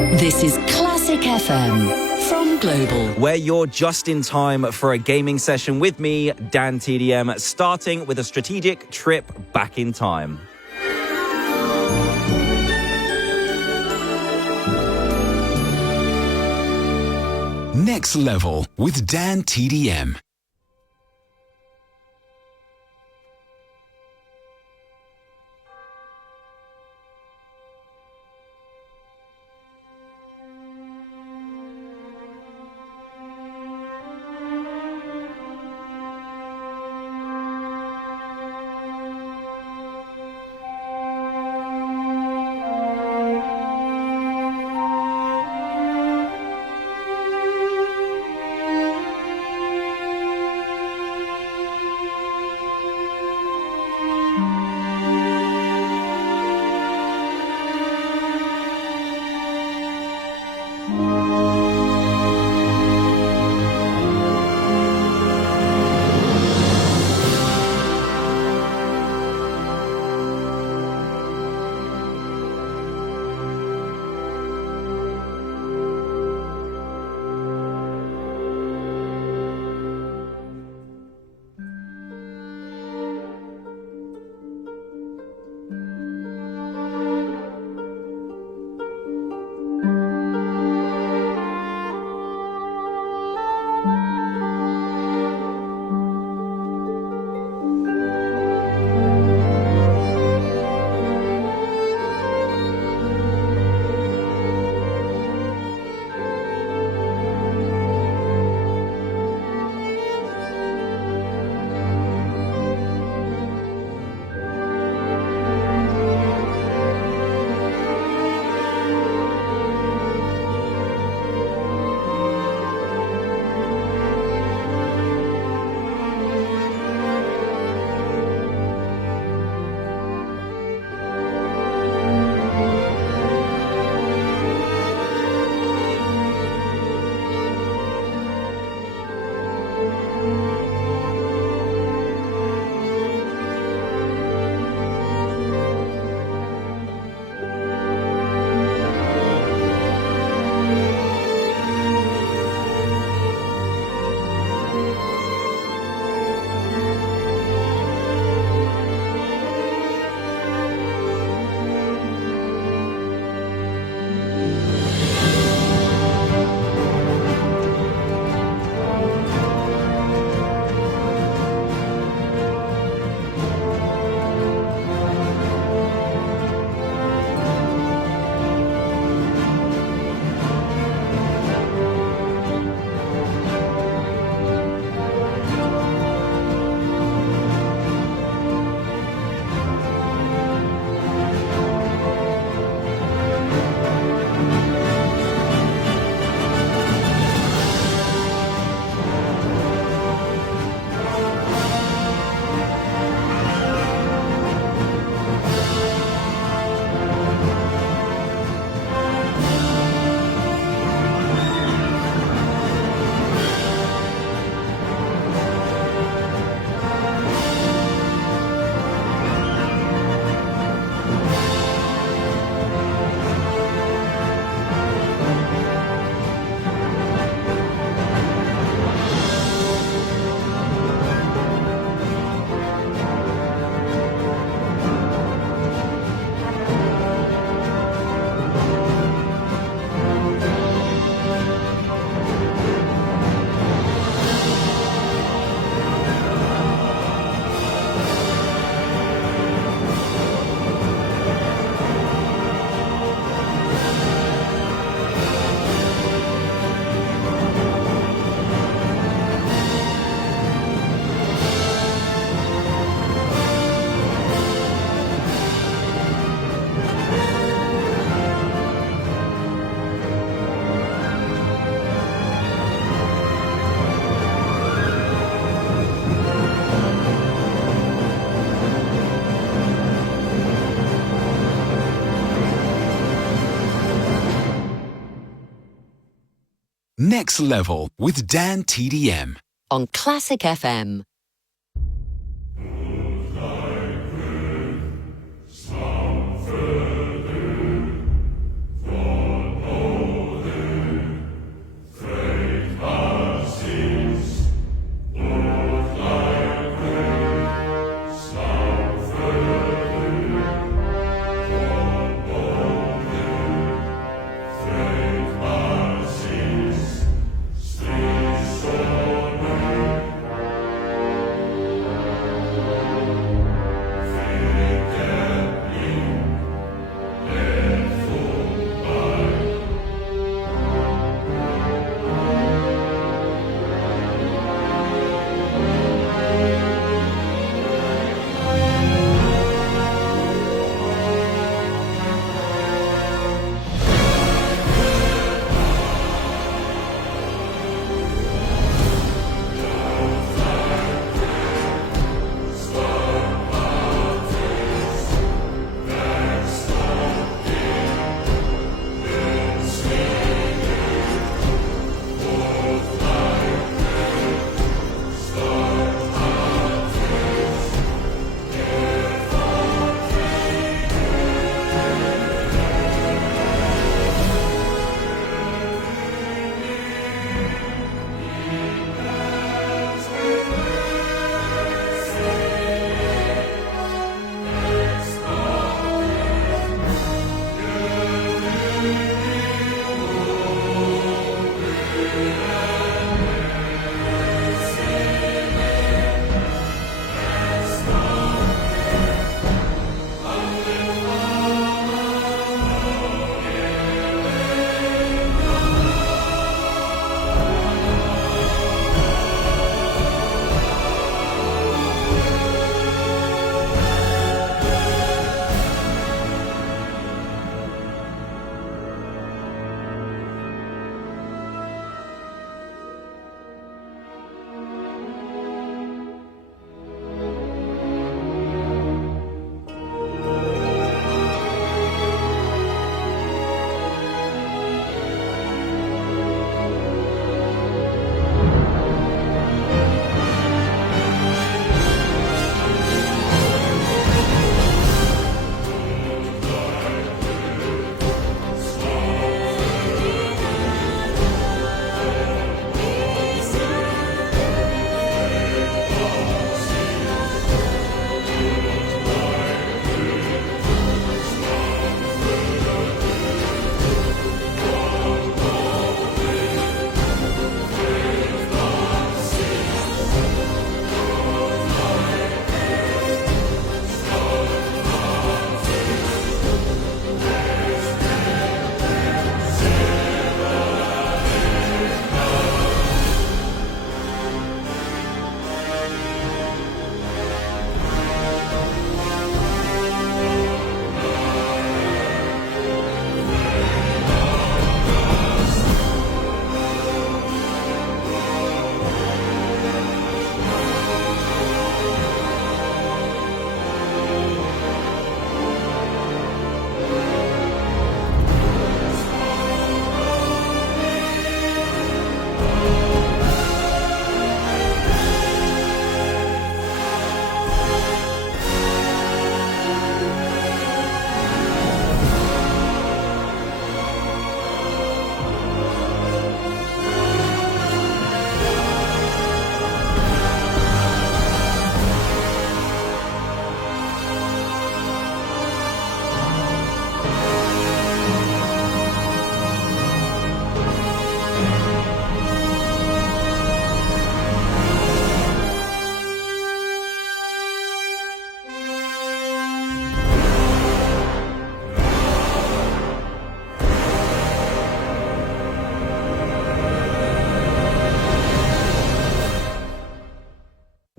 This is Classic FM from Global, where you're just in time for a gaming session with me, DanTDM, starting with a strategic trip back in time. Next Level with DanTDM. Next Level with DanTDM on Classic FM. Stop further, for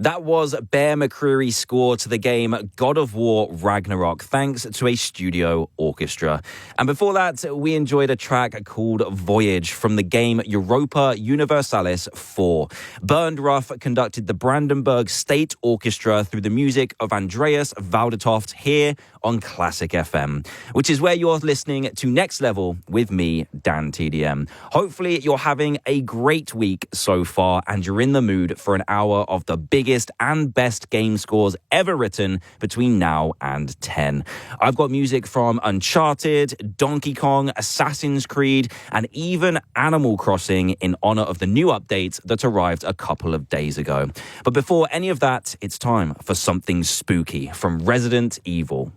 That was Bear McCreary's score to the game God of War Ragnarok, thanks to a studio orchestra. And before that, we enjoyed a track called Voyage from the game Europa Universalis 4. Bernd Ruff conducted the Brandenburg State Orchestra through the music of Andreas Waldetoft here on Classic FM, which is where you're listening to Next Level with me, DanTDM. Hopefully, you're having a great week so far and you're in the mood for an hour of the biggest and best game scores ever written between now and 10. I've got music from Uncharted, Donkey Kong, Assassin's Creed, and even Animal Crossing in honor of the new update that arrived a couple of days ago. But before any of that, it's time for something spooky from Resident Evil.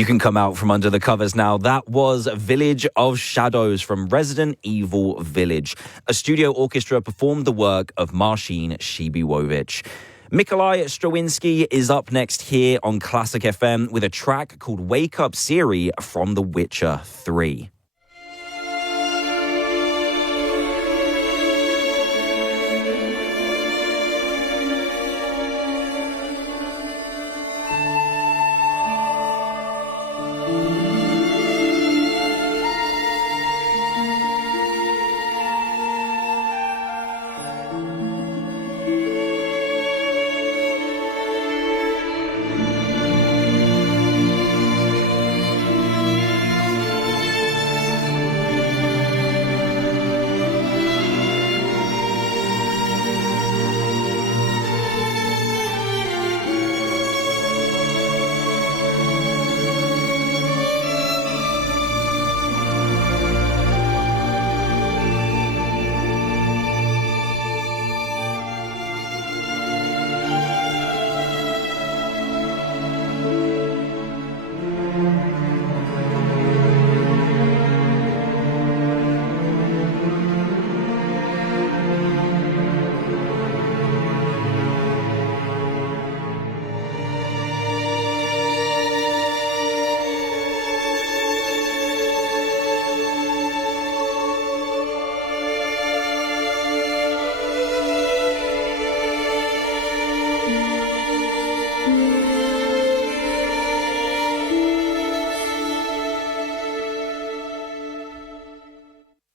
You can come out from under the covers now. That was Village of Shadows from Resident Evil Village. A studio orchestra performed the work of Marcin Shibiwowicz. Mikolaj Strawinski is up next here on Classic FM with a track called Wake Up Siri from The Witcher 3.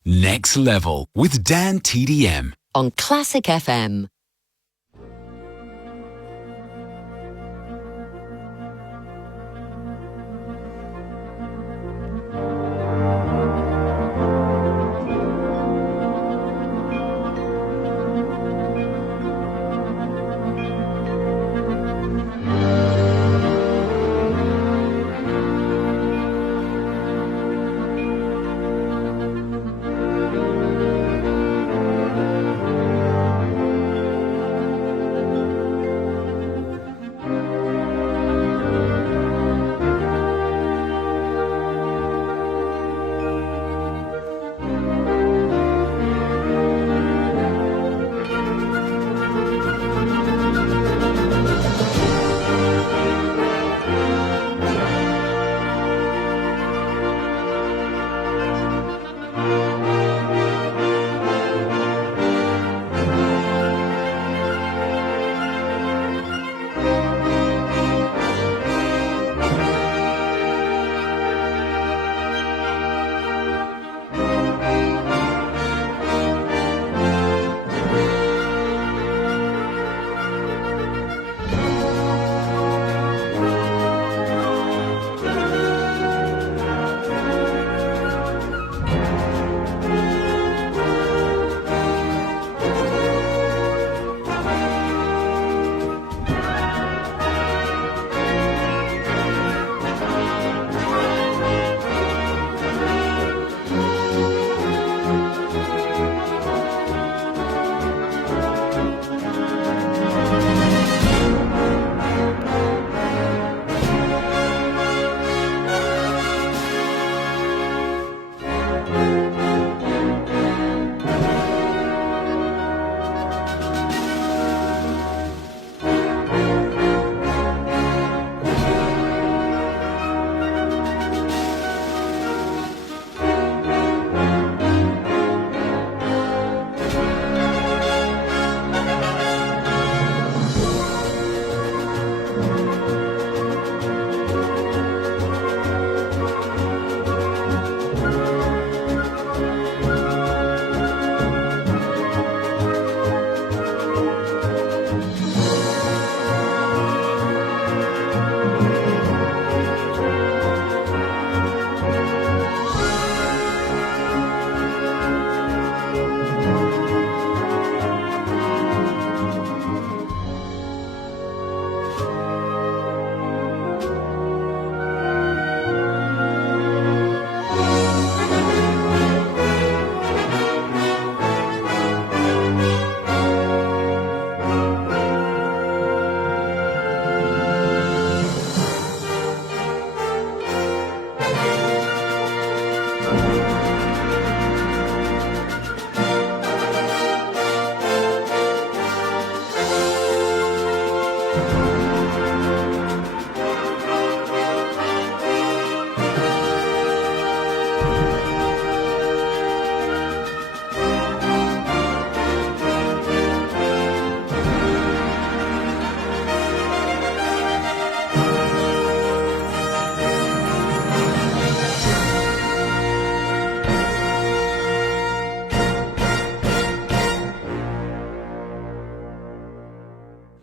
Next Level with DanTDM. On Classic FM.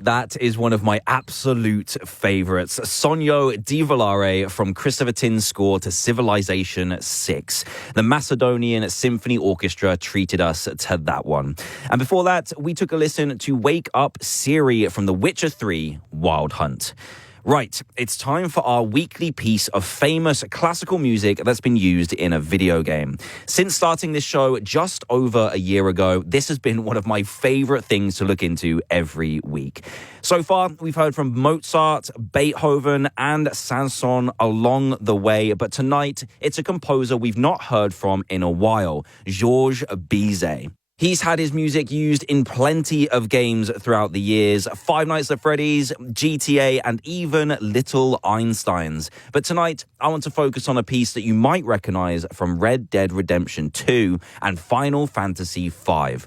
That is one of my absolute favourites. Sonio Di Volare from Christopher Tin's score to Civilization 6. The Macedonian Symphony Orchestra treated us to that one. And before that, we took a listen to Wake Up Siri from The Witcher 3 Wild Hunt. Right, it's time for our weekly piece of famous classical music that's been used in a video game. Since starting this show just over a year ago, this has been one of my favourite things to look into every week. So far, we've heard from Mozart, Beethoven, and Sanson along the way, but tonight, it's a composer we've not heard from in a while, Georges Bizet. He's had his music used in plenty of games throughout the years, Five Nights at Freddy's, GTA, and even Little Einsteins. But tonight, I want to focus on a piece that you might recognize from Red Dead Redemption 2 and Final Fantasy V.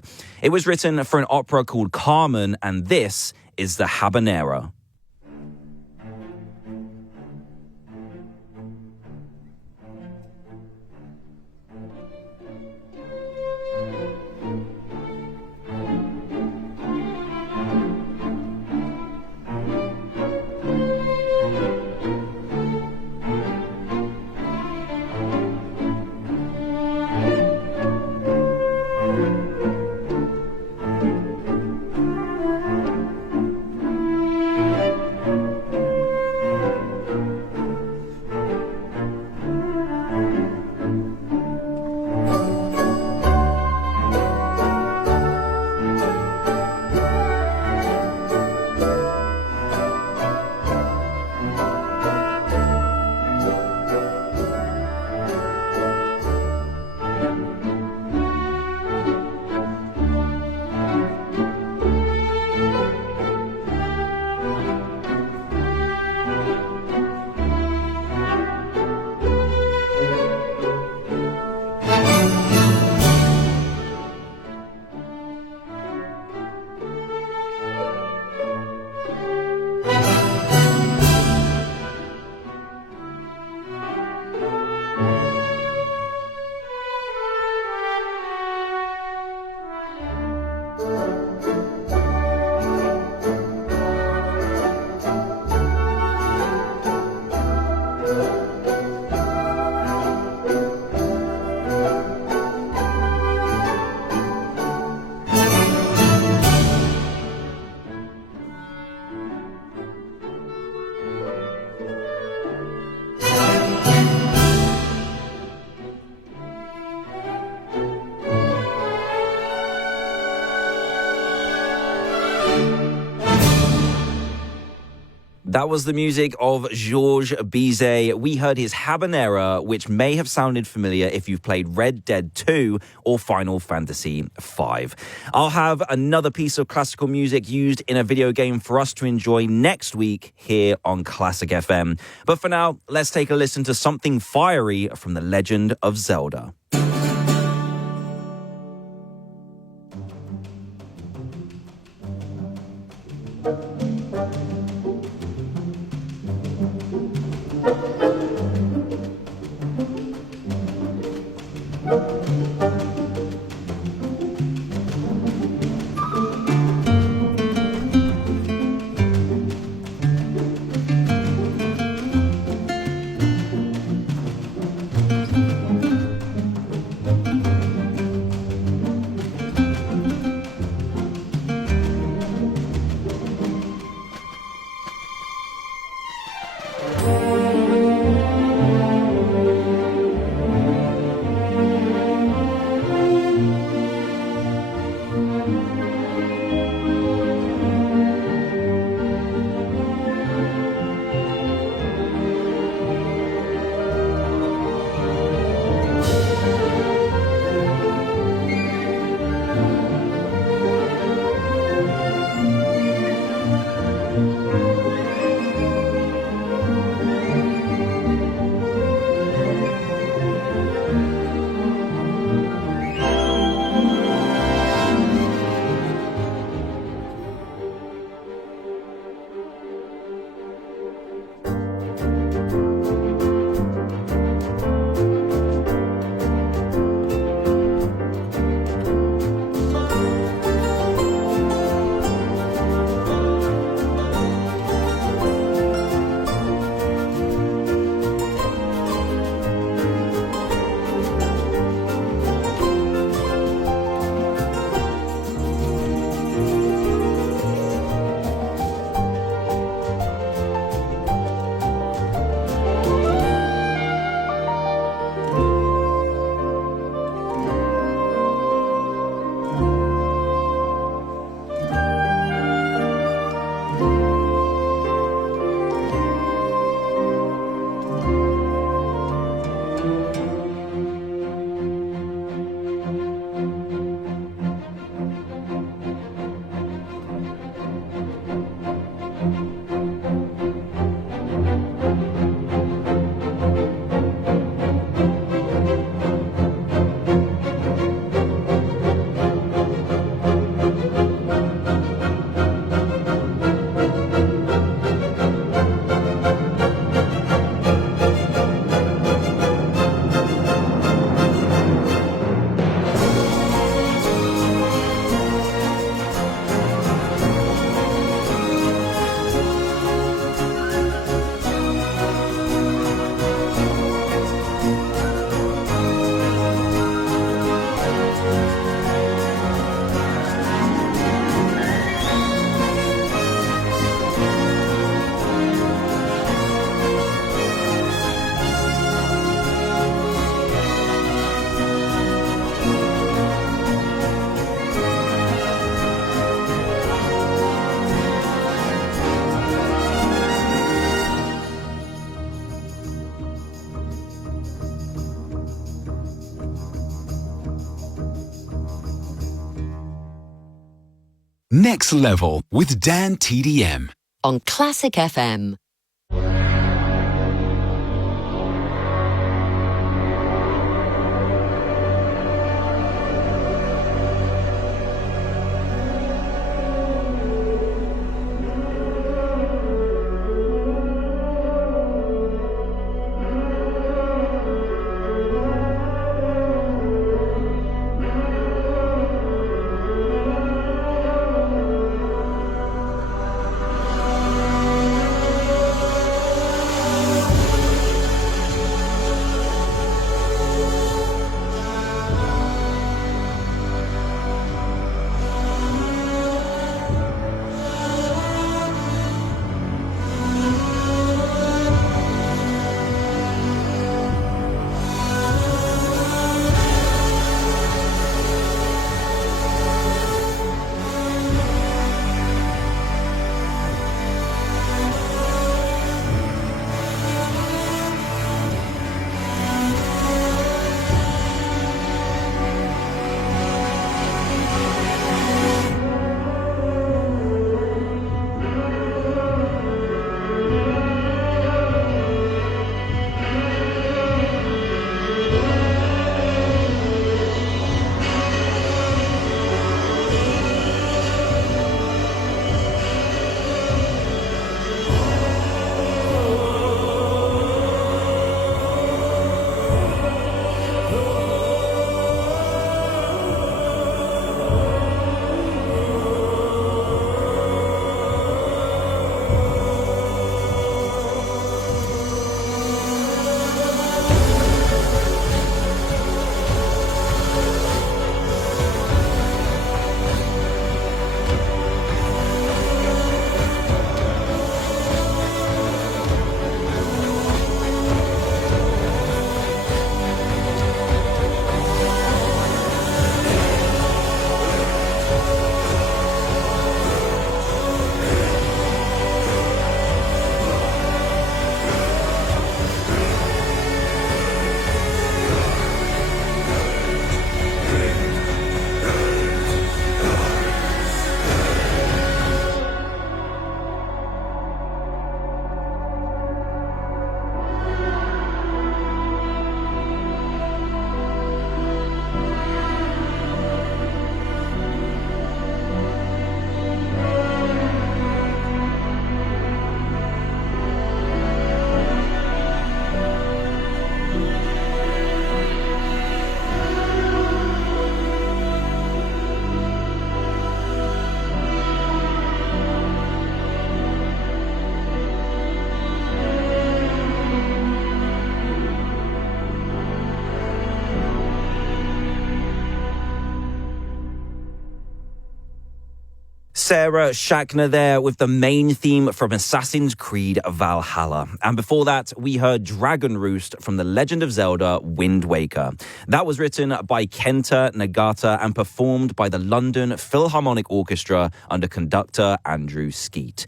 It was written for an opera called Carmen, and this is the Habanera. That was the music of Georges Bizet. We heard his Habanera, which may have sounded familiar if you've played Red Dead 2 or Final Fantasy V. I'll have another piece of classical music used in a video game for us to enjoy next week here on Classic FM. But for now, let's take a listen to something fiery from The Legend of Zelda. Next Level with DanTDM on Classic FM. Sarah Schachner there with the main theme from Assassin's Creed Valhalla. And before that, we heard Dragon Roost from The Legend of Zelda Wind Waker. That was written by Kenta Nagata and performed by the London Philharmonic Orchestra under conductor Andrew Skeet.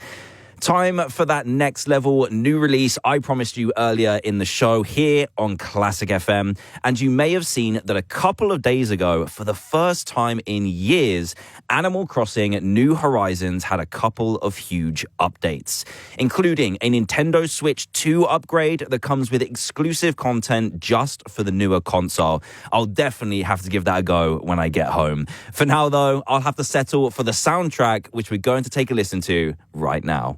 Time for that next level new release I promised you earlier in the show here on Classic FM. And you may have seen that a couple of days ago, for the first time in years, Animal Crossing New Horizons had a couple of huge updates, including a Nintendo Switch 2 upgrade that comes with exclusive content just for the newer console. I'll definitely have to give that a go when I get home. For now, though, I'll have to settle for the soundtrack, which we're going to take a listen to right now.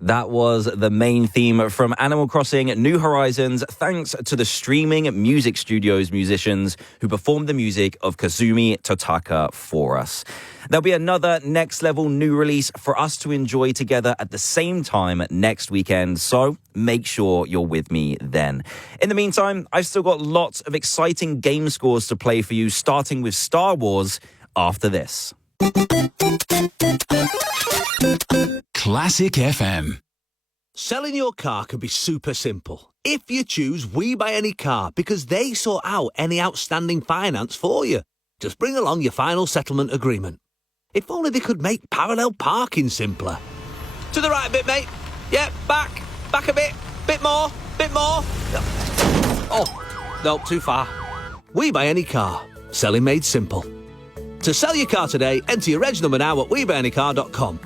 That was the main theme from Animal Crossing New Horizons, thanks to the Streaming Music Studios musicians who performed the music of Kazumi Totaka for us. There'll be another next level new release for us to enjoy together at the same time next weekend, so make sure you're with me then. In the meantime, I've still got lots of exciting game scores to play for you, starting with Star Wars after this. Classic FM. Selling your car can be super simple if you choose We Buy Any Car, because they sort out any outstanding finance for you. Just bring along your final settlement agreement. If only they could make parallel parking simpler. To the right a bit, mate. Yeah, back a bit more. Oh, no, too far. We Buy Any Car. Selling made simple. To sell your car today, enter your reg number now at WeBuyAnyCar.com.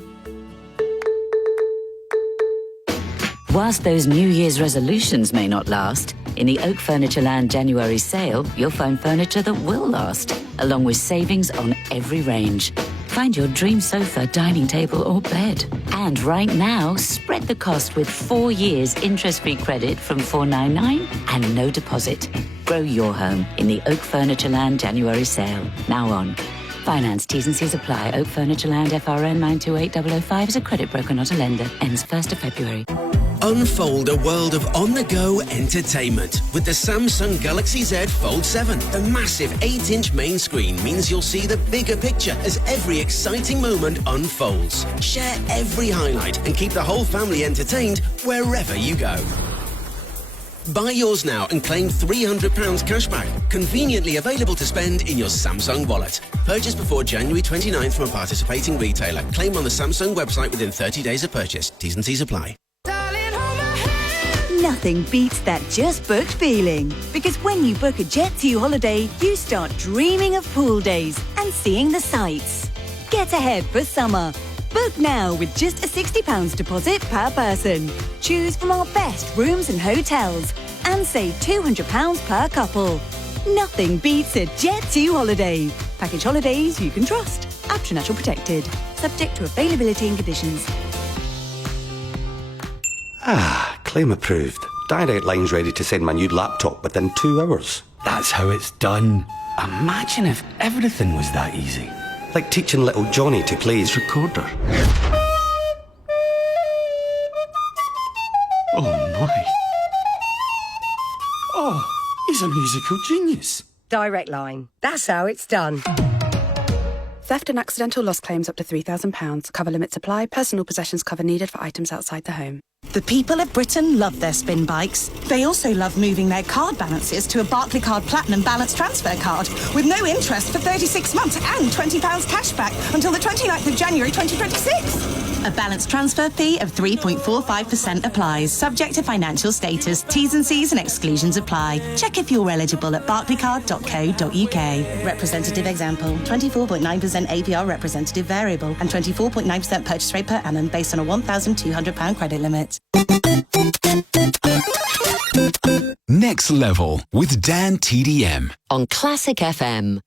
Whilst those New Year's resolutions may not last, in the Oak Furnitureland January sale, you'll find furniture that will last, along with savings on every range. Find your dream sofa, dining table or bed. And right now, spread the cost with 4 years interest-free credit from $499 and no deposit. Grow your home in the Oak Furnitureland January sale. Now on. Finance T's and C's apply. Oak Furnitureland FRN 928005 is a credit broker, not a lender. Ends 1st of February. Unfold a world of on-the-go entertainment with the Samsung Galaxy Z Fold 7. The massive 8-inch main screen means you'll see the bigger picture as every exciting moment unfolds. Share every highlight and keep the whole family entertained wherever you go. Buy yours now and claim £300 cashback, conveniently available to spend in your Samsung wallet. Purchase before January 29th from a participating retailer. Claim on the Samsung website within 30 days of purchase. T's and C's apply. Nothing beats that just booked feeling. Because when you book a Jet2 holiday, you start dreaming of pool days and seeing the sights. Get ahead for summer. Book now with just a £60 deposit per person. Choose from our best rooms and hotels and save £200 per couple. Nothing beats a Jet2 holiday. Package holidays you can trust. Aptra Natural Protected. Subject to availability and conditions. Claim approved. Direct Line's ready to send my new laptop within 2 hours. That's how it's done. Imagine if everything was that easy. Like teaching little Johnny to play his recorder. Oh my. Oh, he's a musical genius. Direct Line. That's how it's done. Theft and accidental loss claims up to £3,000. Cover limits apply. Personal possessions cover needed for items outside the home. The people of Britain love their spin bikes. They also love moving their card balances to a Barclaycard Platinum Balance Transfer card with no interest for 36 months and £20 cashback until the 29th of January 2026. A balance transfer fee of 3.45% applies, subject to financial status. T's and C's and exclusions apply. Check if you're eligible at barclaycard.co.uk. Representative example, 24.9% APR representative variable and 24.9% purchase rate per annum based on a £1,200 credit limit. Next Level with DanTDM on Classic FM.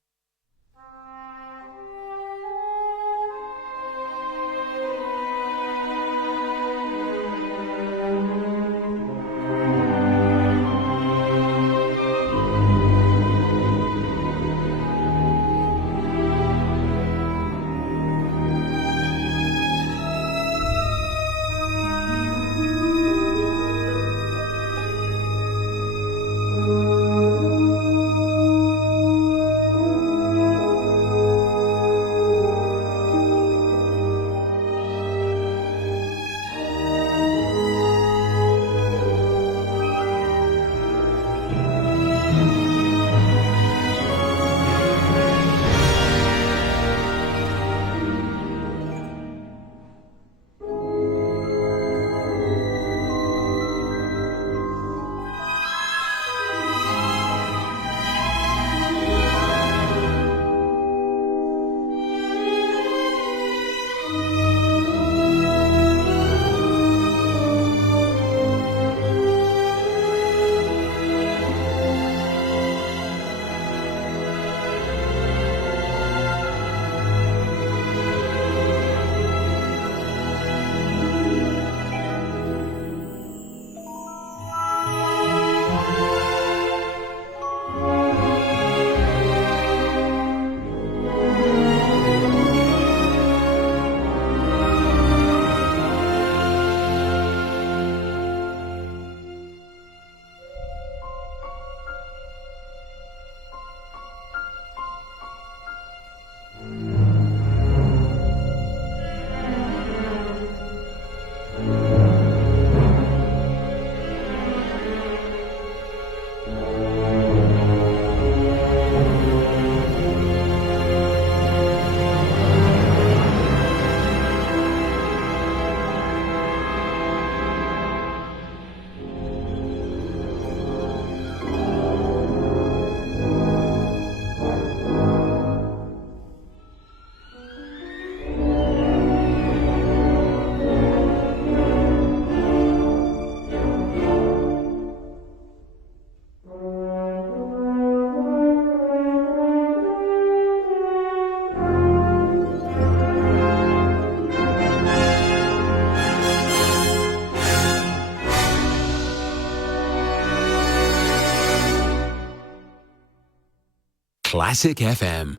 Classic FM.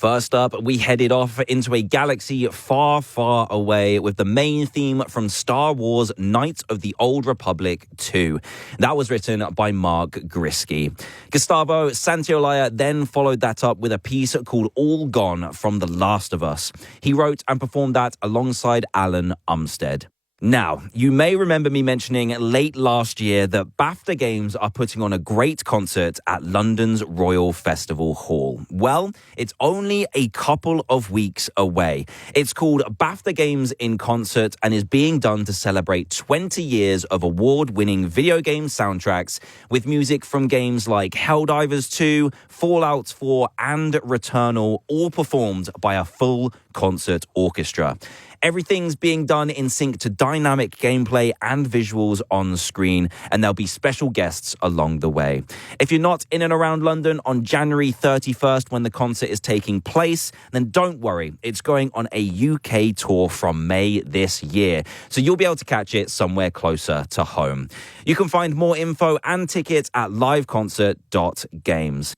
First up, we headed off into a galaxy far, far away with the main theme from Star Wars Knights of the Old Republic 2. That was written by Mark Grisky. Gustavo Santaolalla then followed that up with a piece called All Gone from The Last of Us. He wrote and performed that alongside Alan Umstead. Now, you may remember me mentioning late last year that BAFTA Games are putting on a great concert at London's Royal Festival Hall. Well, it's only a couple of weeks away. It's called BAFTA Games in Concert and is being done to celebrate 20 years of award-winning video game soundtracks with music from games like Helldivers 2, Fallout 4 and Returnal, all performed by a full concert orchestra. Everything's being done in sync to dynamic gameplay and visuals on screen, and there'll be special guests along the way. If you're not in and around London on January 31st when the concert is taking place, then don't worry. It's going on a UK tour from May this year, so you'll be able to catch it somewhere closer to home. You can find more info and tickets at liveconcert.games.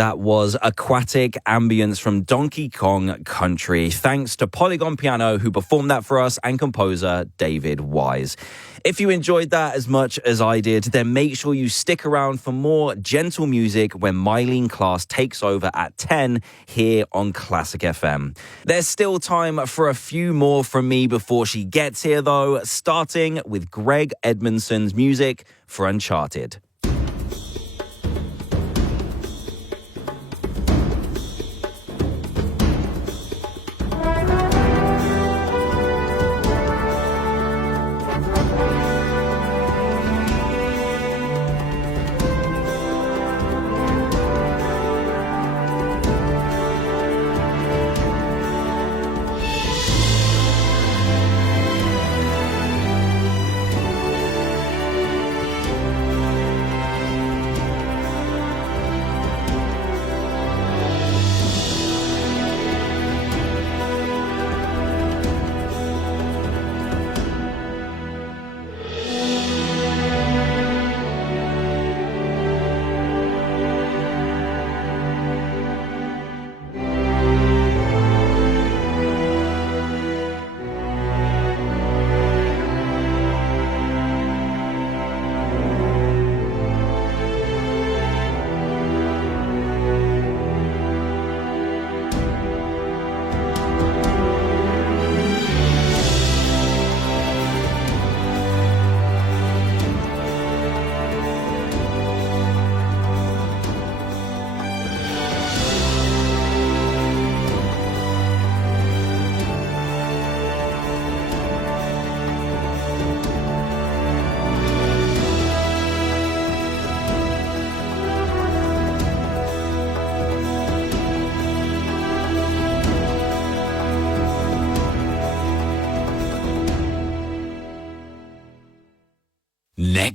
That was Aquatic Ambience from Donkey Kong Country. Thanks to Polygon Piano, who performed that for us, and composer David Wise. If you enjoyed that as much as I did, then make sure you stick around for more gentle music when Mylene Class takes over at 10 here on Classic FM. There's still time for a few more from me before she gets here, though, starting with Greg Edmondson's music for Uncharted.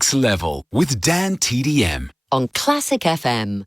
Next Level with DanTDM on Classic FM.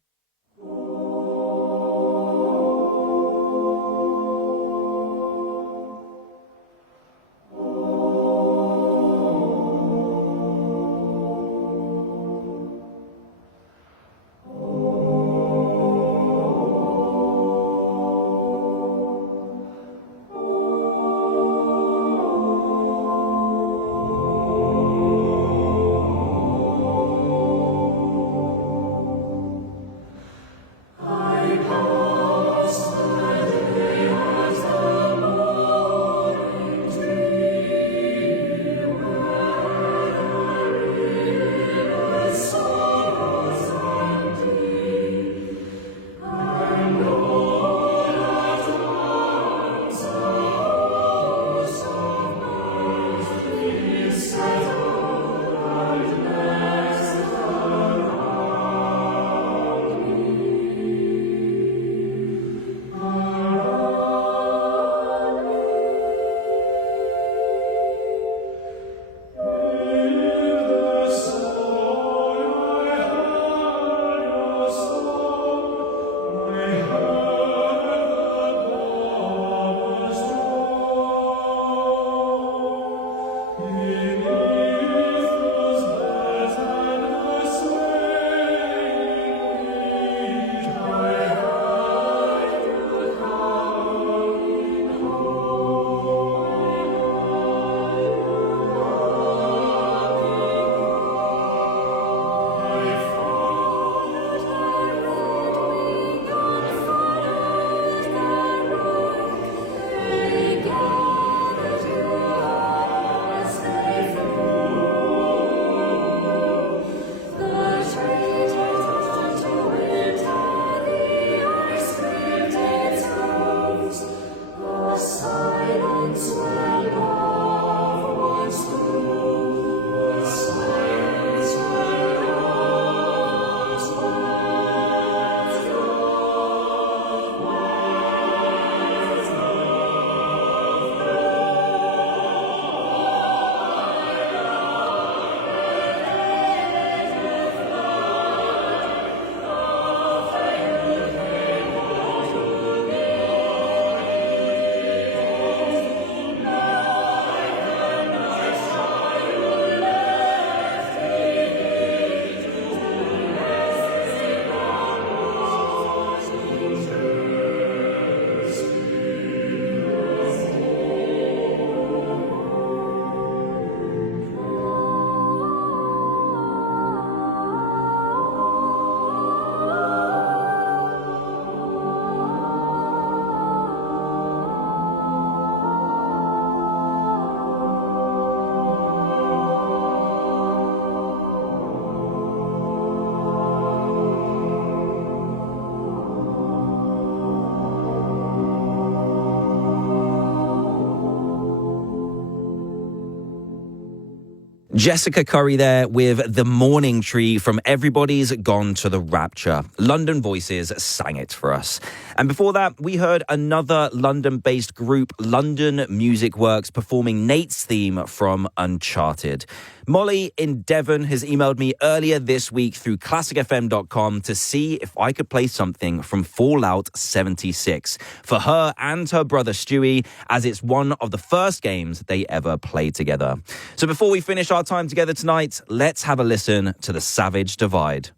Jessica Curry there with The Morning Tree from Everybody's Gone to the Rapture. London Voices sang it for us. And before that, we heard another London-based group, London Music Works, performing Nate's theme from Uncharted. Molly in Devon has emailed me earlier this week through classicfm.com to see if I could play something from Fallout 76 for her and her brother Stewie, as it's one of the first games they ever played together. So before we finish our time together tonight, let's have a listen to The Savage Divide.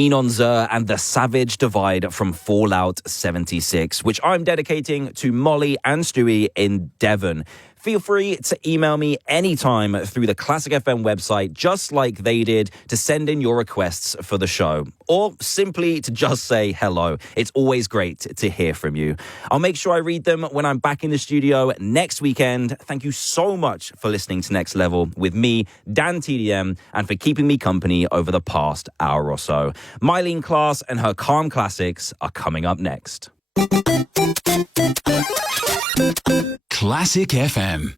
Enon Zur and The Savage Divide from Fallout 76, which I'm dedicating to Molly and Stewie in Devon. Feel free to email me anytime through the Classic FM website, just like they did, to send in your requests for the show, or simply to just say hello. It's always great to hear from you. I'll make sure I read them when I'm back in the studio next weekend. Thank you so much for listening to Next Level with me, DanTDM, and for keeping me company over the past hour or so. Mylene Class and her Calm Classics are coming up next. Classic FM.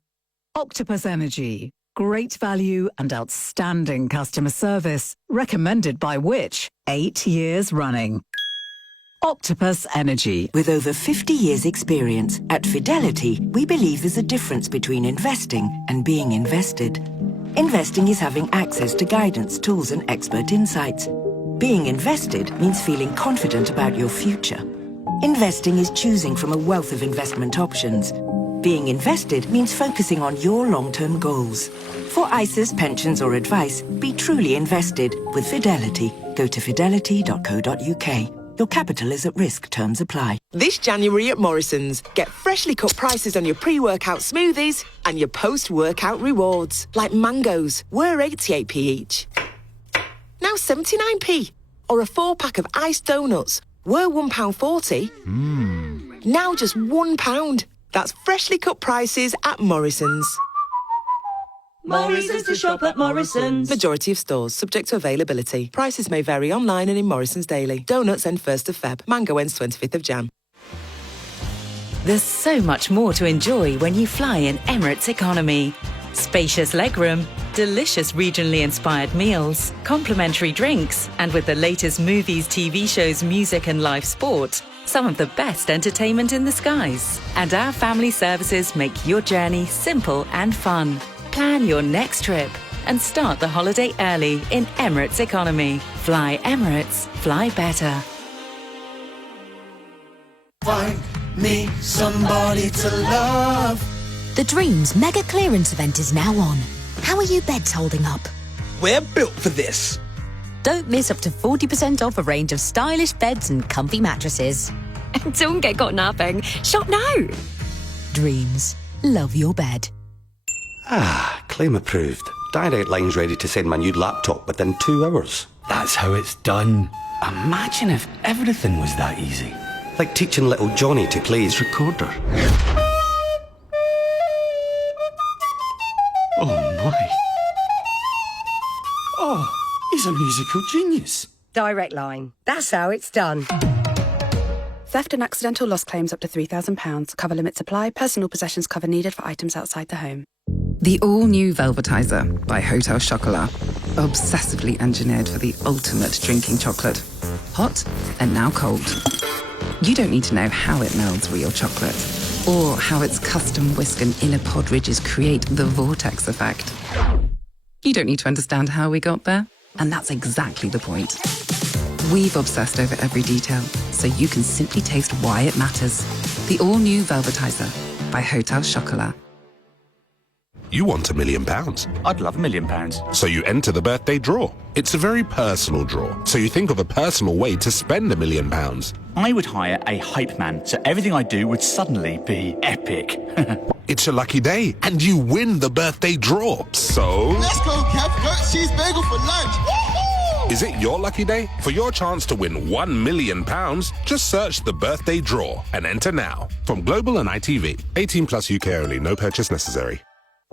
Octopus Energy. Great value and outstanding customer service. Recommended by which? 8 years running. Octopus Energy. With over 50 years' experience, at Fidelity, we believe there's a difference between investing and being invested. Investing is having access to guidance, tools, and expert insights. Being invested means feeling confident about your future. Investing is choosing from a wealth of investment options. Being invested means focusing on your long-term goals. For ISAs, pensions, or advice, be truly invested with Fidelity. Go to fidelity.co.uk. Your capital is at risk. Terms apply. This January at Morrison's, get freshly cut prices on your pre-workout smoothies and your post-workout rewards, like mangoes, were 88p each. Now 79p. Or a 4-pack of iced donuts, were £1.40. Now just £1. That's freshly cut prices at Morrison's. Morrison's to shop at Morrison's. Majority of stores, subject to availability. Prices may vary online and in Morrison's daily. Donuts end 1st of Feb. Mango ends 25th of Jan. There's so much more to enjoy when you fly in Emirates Economy. Spacious legroom, delicious regionally inspired meals, complimentary drinks, and with the latest movies, TV shows, music and live sport, some of the best entertainment in the skies. And our family services make your journey simple and fun. Plan your next trip and start the holiday early in Emirates Economy. Fly Emirates, fly better. Find me somebody to love. The Dreams mega clearance event is now on. How are you beds holding up? We're built for this. Don't miss up to 40% off a range of stylish beds and comfy mattresses. Don't get caught napping. Shop now. Dreams. Love your bed. Ah, claim approved. Direct Line's ready to send my new laptop within 2 hours. That's how it's done. Imagine if everything was that easy. Like teaching little Johnny to play his recorder. Oh my. Oh, he's a musical genius. Direct Line. That's how it's done. Theft and accidental loss claims up to £3,000. Cover limits apply. Personal possessions cover needed for items outside the home. The all-new Velvetizer by Hotel Chocolat. Obsessively engineered for the ultimate drinking chocolate. Hot and now cold. You don't need to know how it melds real chocolate, or how its custom whisk and inner pod ridges create the vortex effect. You don't need to understand how we got there, and that's exactly the point. We've obsessed over every detail, so you can simply taste why it matters. The all-new Velvetizer by Hotel Chocolat. You want £1 million. I'd love £1 million. So you enter the birthday draw. It's a very personal draw. So you think of a personal way to spend £1 million. I would hire a hype man, so everything I do would suddenly be epic. It's your lucky day, and you win the birthday draw. So... Let's go, Kev. Goat cheese bagel for lunch. Woo-hoo! Is it your lucky day? For your chance to win £1 million, just search the birthday draw and enter now. From Global and ITV. 18 plus UK only. No purchase necessary.